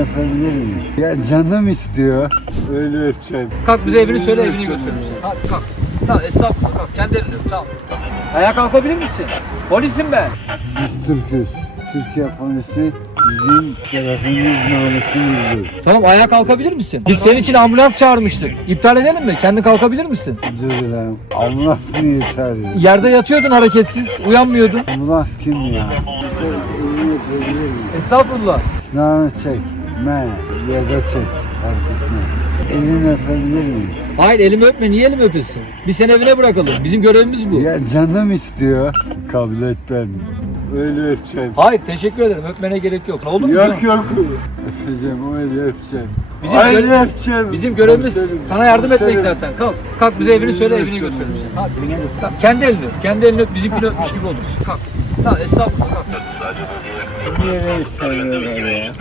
Öpebilir miyim? Ya canım istiyor. Öyle öpeceğim. Kalk bize evini söyle evini götürelim seni. Hadi kalk. Tamam estağfurullah kalk. Kendi elini öp tamam. Ayağa kalkabilir misin? Polisim ben. Biz Türk'üz. Türkiye polisi bizim şerefimiz namusimizdir. Tamam ayağa kalkabilir misin? Biz senin için ambulans çağırmıştık. İptal edelim mi? Kendin kalkabilir misin? Özür dilerim. Ambulans niye çağırıyor? Yerde yatıyordun hareketsiz. Uyanmıyordun. Ambulans kim ya? Güzel elini miyim? Estağfurullah. Silahını çek. Me. Ya da çek. Fark etmez. Elini öpebilir miyim? Hayır elimi öpme. Niye elimi öpesin? Biz seni evine bırakalım. Bizim görevimiz bu. Ya canım istiyor. Kabul etmem. Öyle öpeceğim. Hayır teşekkür ederim. Öpmene gerek yok. Oldu mu? Yok yok. Öpeceğim öyle öpeceğim. Bizim öyle göre- öpeceğim. Bizim görevimiz Komiserim, sana yardım etmek zaten. Kalk. Kalk bize evini söyle evini öpeceğim. götürelim seni. Hadi. Tamam, kendi elini öp. Kendi elini öp. Bizimkini öpmüş gibi olursun. Kalk. Tamam estağfurullah kalk. Niye beni ya?